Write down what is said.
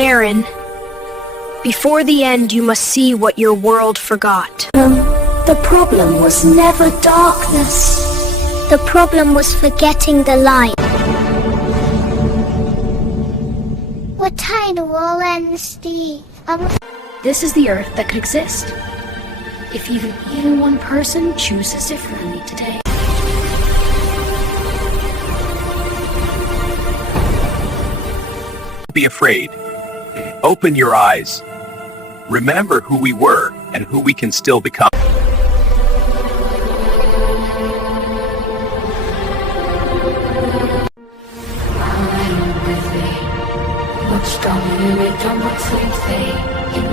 Aaron, before the end you must see what your world forgot. The problem was never darkness. The problem was forgetting the light. What time will all end, Steve? This is the Earth that could exist if even one person chooses differently today. Don't be afraid. Open your eyes. Remember who we were and who we can still become. What's done, you may done what's